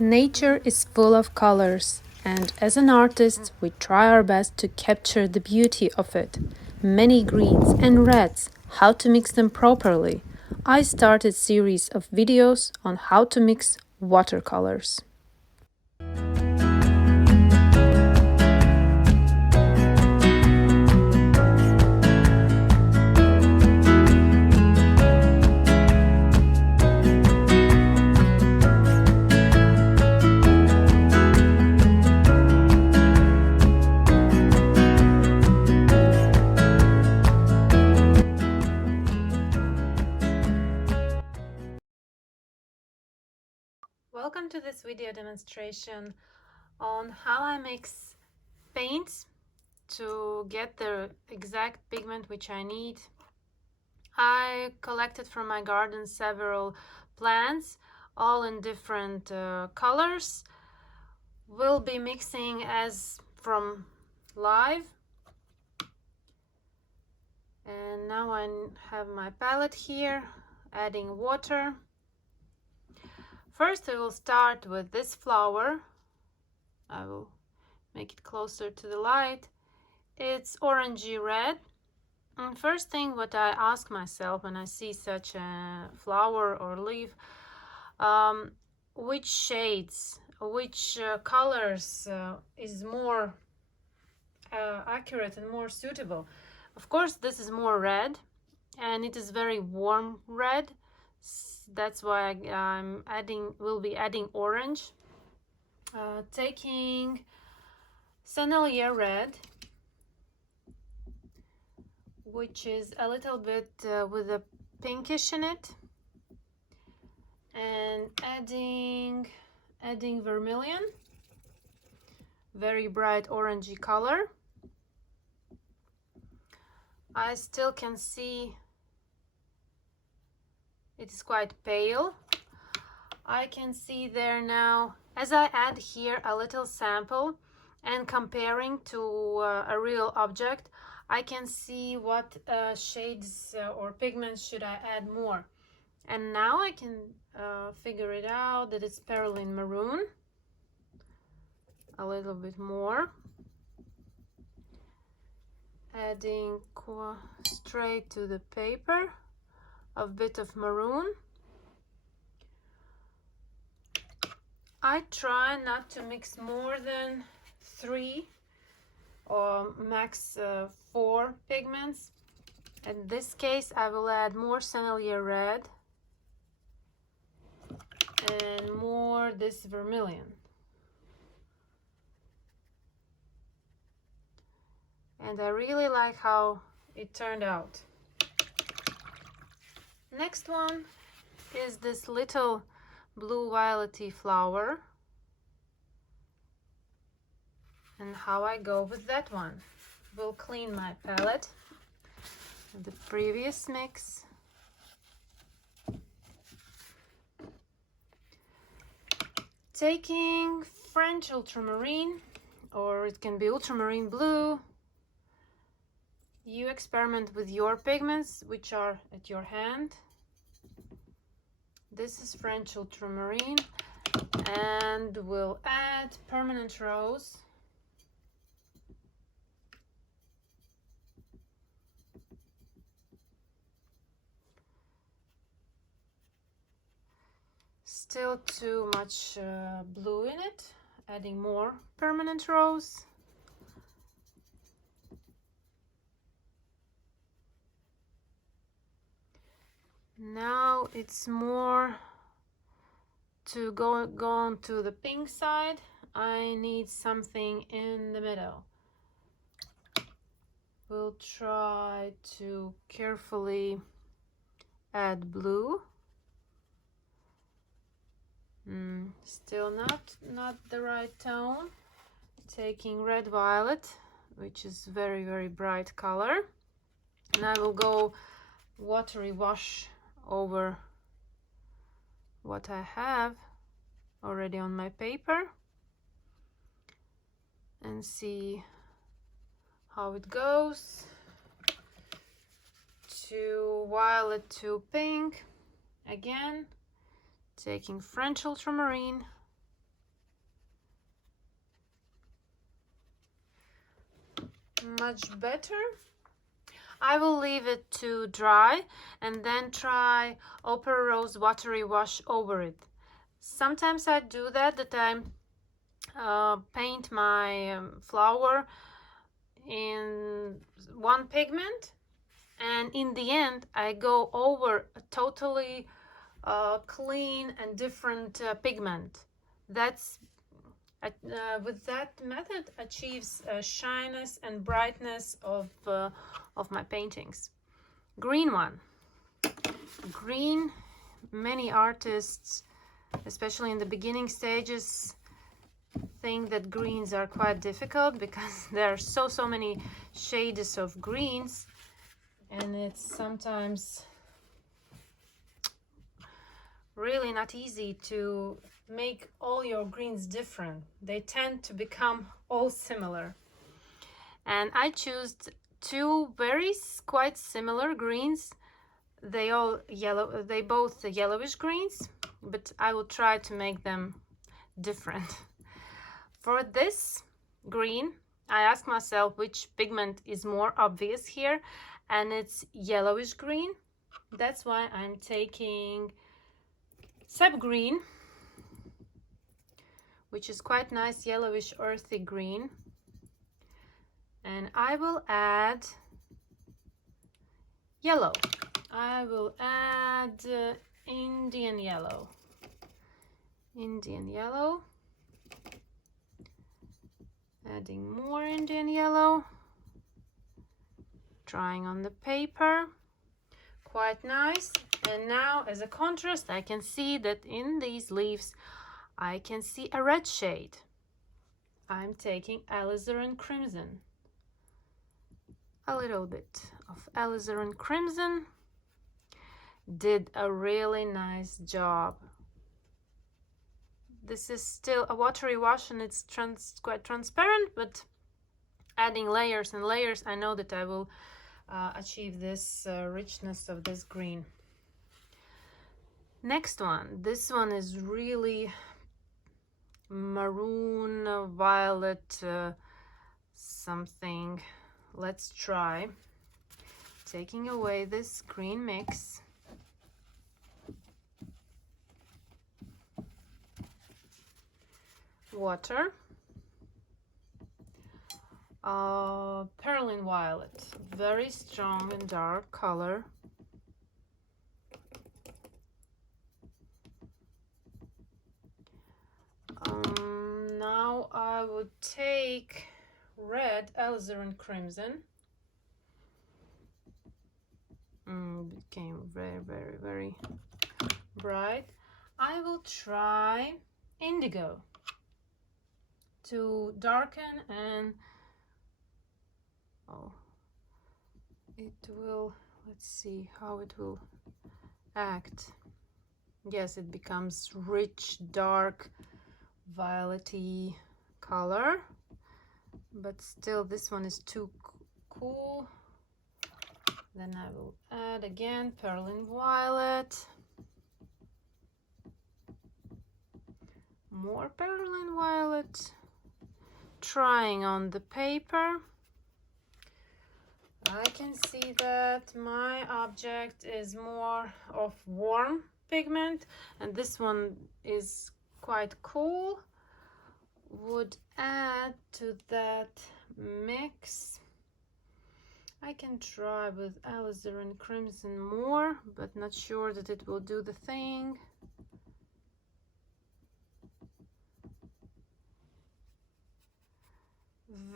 Nature is full of colors, and as an artist, we try our best to capture the beauty of it. Many greens and reds, how to mix them properly. I started series of videos on how to mix watercolors. Welcome to this video demonstration on how I mix paints to get the exact pigment which I need. I collected from my garden several plants, all in different colors. We'll be mixing as from live. And now I have my palette here, adding water. First I will start with this flower. I will make it closer to the light. It's orangey red. And first thing what I ask myself when I see such a flower or leaf, which shades, which colors is more accurate and more suitable. Of course this is more red and it is very warm red. That's why will be adding orange. Taking Sennelier red, which is a little bit with a pinkish in it, and adding Vermilion, very bright orangey color. I still can see it is quite pale. I can see there now, as I add here a little sample and comparing to a real object, I can see what shades or pigments should I add more. And now I can figure it out that it's Perylene maroon, a little bit more. Adding straight to the paper a bit of maroon. I try not to mix more than 3 or max 4 pigments. In this case I will add more Sennelier red and more this Vermilion. And I really like how it turned out. Next one is this little blue violety flower, and how I go with that one. We'll clean my palette with the previous mix. Taking French ultramarine, or it can be ultramarine blue. You experiment with your pigments which are at your hand. This is French ultramarine, and we'll add permanent rose. Still too much blue in it, adding more permanent rose. Now it's more to go on to the pink side. I need something in the middle. We'll try to carefully add blue. Still not the right tone. Taking red violet, which is very bright color, and I will go watery wash over what I have already on my paper and see how it goes. To violet to pink again, taking French ultramarine much better. I will leave it to dry and then try Opera Rose watery wash over it. Sometimes I do that I paint my flower in one pigment, and in the end I go over a totally clean and different pigment. That's with that method achieves shyness and brightness of my paintings. Green one. Green, many artists, especially in the beginning stages, think that greens are quite difficult because there are so many shades of greens, and it's sometimes really not easy to make all your greens different. They tend to become all similar. And I choose two quite similar greens. They both yellowish greens, but I will try to make them different. For this green, I ask myself which pigment is more obvious here, and it's yellowish green. That's why I'm taking sap green, which is quite nice yellowish earthy green, and I will add yellow. I will add Indian yellow. Adding more Indian yellow, trying on the paper, quite nice. And now as a contrast, I can see that in these leaves I can see a red shade. I'm taking Alizarin crimson, a little bit of Alizarin crimson. Did a really nice job. This is still a watery wash and it's quite transparent, but adding layers and layers, I know that I will achieve this richness of this green. Next one. This one is really maroon, violet, something. Let's try taking away this green mix. Water, Perylene violet, very strong and dark color. Now I would take red Alizarin crimson. Became very bright. I will try indigo to darken, and it will, let's see how it will act. Yes, it becomes rich, dark, violety color, but still this one is too cool. Then I will add again Perylene violet, more Perylene violet, trying on the paper. I can see that my object is more of warm pigment and this one is quite cool. Would add to that mix. I can try with Alizarin crimson more, but not sure that it will do the thing.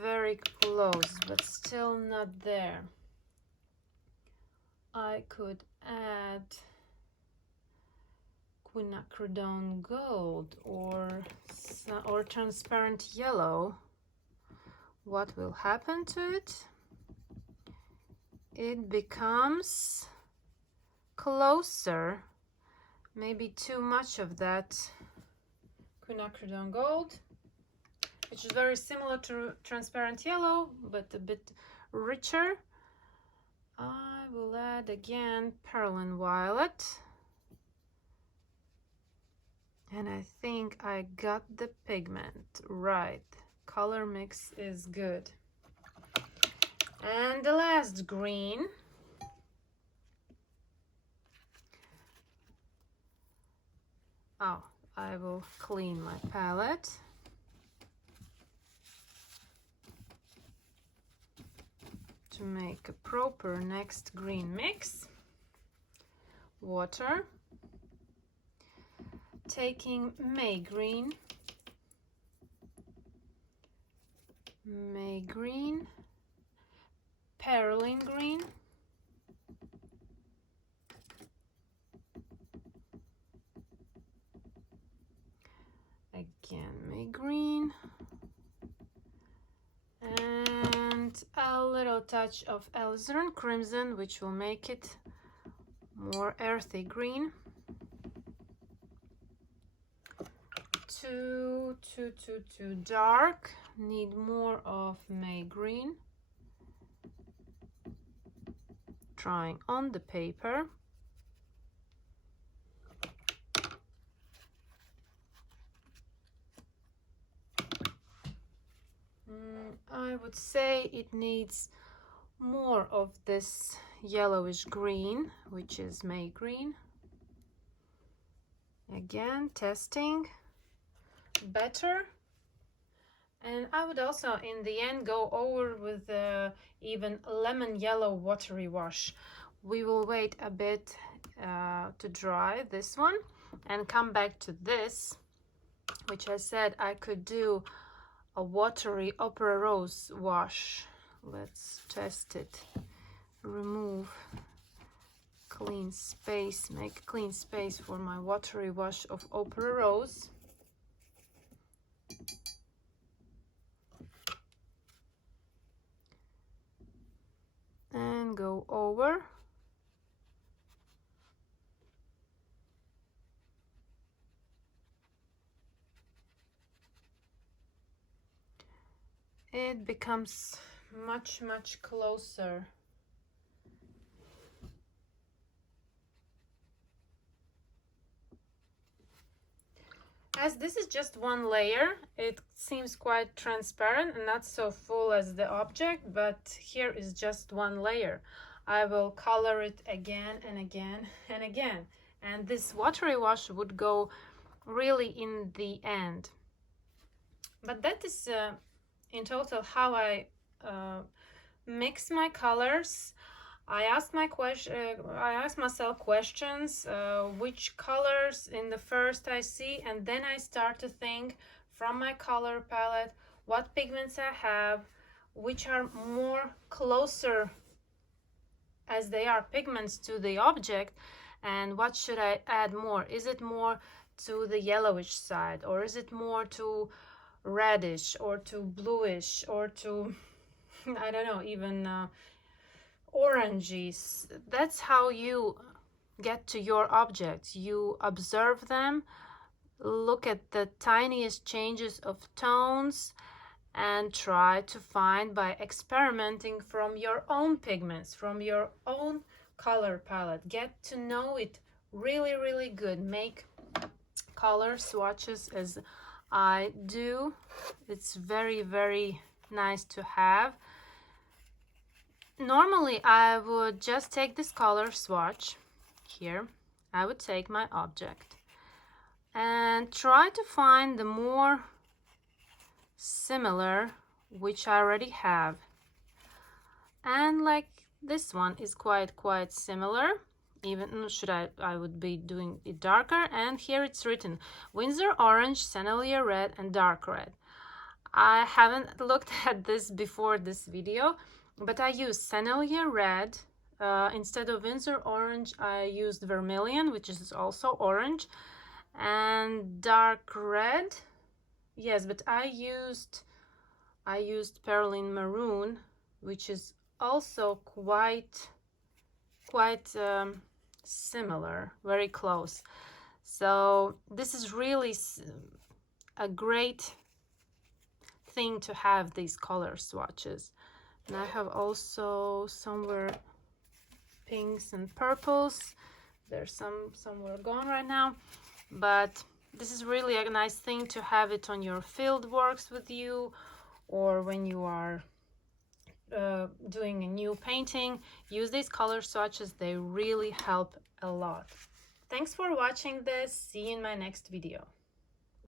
Very close, but still not there. I could add Quinacridone gold or transparent yellow. What will happen to it? It becomes closer. Maybe too much of that Quinacridone gold, which is very similar to transparent yellow, but a bit richer. I will add again Perylene violet. And I think I got the pigment right. Color mix is good. And the last green. Oh, I will clean my palette. To make a proper next green mix. Water. Taking May green. May green. Perylene green. Again, May green. And a little touch of Alizarin crimson, which will make it more earthy green. Too dark. Need more of May green. Trying on the paper. I would say it needs more of this yellowish green, which is May green. Again, testing better. And I would also in the end go over with even lemon yellow watery wash. We will wait a bit to dry this one and come back to this, which I said I could do a watery opera rose wash. Let's test it. Remove clean space, make clean space for my watery wash of opera rose. And go over. It becomes much closer. As this is just one layer, it seems quite transparent and not so full as the object, but here is just one layer. I will color it again and again and again, and this watery wash would go really in the end. But that is in total how I mix my colors. I asked myself questions, which colors in the first I see, and then I start to think from my color palette what pigments I have, which are more closer as they are pigments to the object, and what should I add more. Is it more to the yellowish side, or is it more to reddish, or to bluish, or to I don't know, even oranges. That's how you get to your objects. You observe them, look at the tiniest changes of tones, and try to find by experimenting from your own pigments, from your own color palette. Get to know it really good. Make color swatches as I do. It's very nice to have. Normally I would just take this color swatch here. I would take my object and try to find the more similar, which I already have. And like this one is quite similar. Even I would be doing it darker, and here it's written Windsor orange, Sennelier red, and dark red. I haven't looked at this before this video, but I used Sennelier red. Instead of Windsor orange, I used Vermilion, which is also orange, and dark red. Yes, but I used Perylene maroon, which is also quite similar, very close. So this is really a great thing to have these color swatches. And I have also somewhere pinks and purples. There's somewhere gone right now, but this is really a nice thing to have it on your field works with you, or when you are doing a new painting, use these color swatches. They really help a lot. Thanks for watching this. See you in my next video.